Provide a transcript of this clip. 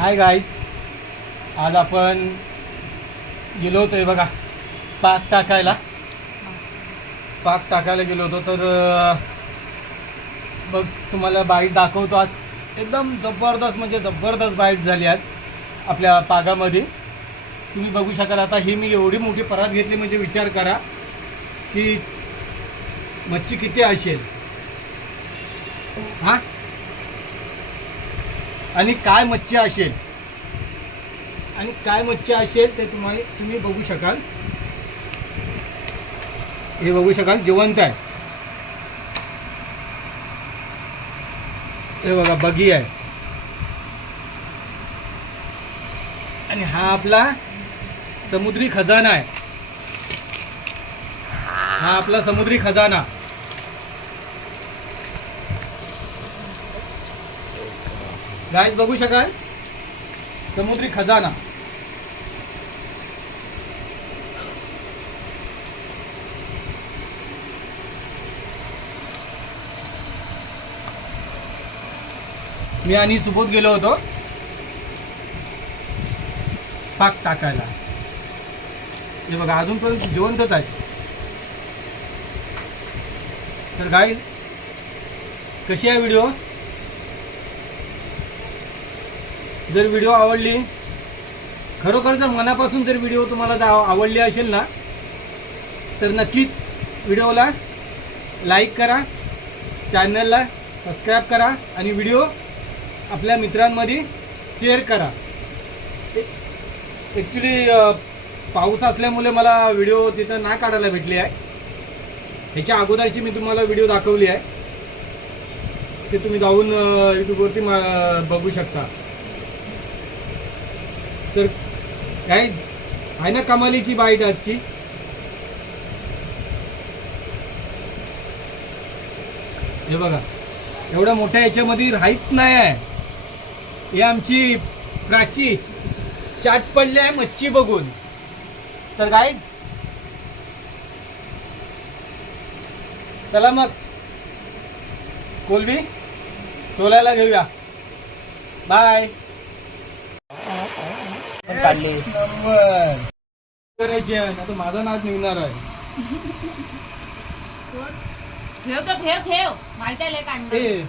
Hi guys, आज आपण गेलो होतो बघा पाक टाकायला गेलो होतो. तर बघ तुम्हाला बाईट दाखवतो. आज एकदम जबरदस्त म्हणजे जबरदस्त बाईट झाली आज आपल्या पागामध्ये. तुम्ही बघू शकाल. आता ही मी एवढी मोठी परात घेतली म्हणजे विचार करा की मच्छी किती असेल हां, आणि काय मच्छी असेल ते तुम्ही बघू शकाल. हे बघू शकाल, जिवंत आहे. हे बघा, बगी आहे. आणि हा आपला समुद्री खजाना आहे. हा आपला समुद्री खजाना. गाइस बघू शकाल, समुद्री खजाना. मी आणि सुबोध गेलो होतो पाक टाकायला. हे बघा, अजूनपर्यंत जिवंतच आहे. तर गाइस, कशी आहे व्हिडिओ? जर व्हिडिओ आवडली, खरोखर जर मनापासून जर व्हिडिओ तुम्हाला आवडली असेल ना, तर नक्कीच व्हिडिओला लाईक करा, चॅनलला सबस्क्राईब करा आणि व्हिडिओ आपल्या मित्रांमध्ये शेअर करा. ॲक्च्युली पाऊस असल्यामुळे मला व्हिडिओ तिथं ना काढायला भेटली आहे. ह्याच्या अगोदरची मी तुम्हाला व्हिडिओ दाखवली आहे, ते तुम्ही जाऊन यूट्यूबवरती बघू शकता. तर गाईज, आहे ना कमालीची बाईट आजची. हे बघा, एवढ्या मोठ्या याच्यामध्ये राहत नाही आहे. हे आमची प्राची चाट पडली आहे मच्छी बघून. तर गाईज, चला मग कोलबी सोलायला घेऊया. बाय. नंबर करायची आहे ना, तर माझा नाच निघणार आहे. ठेव माहिती आहे ए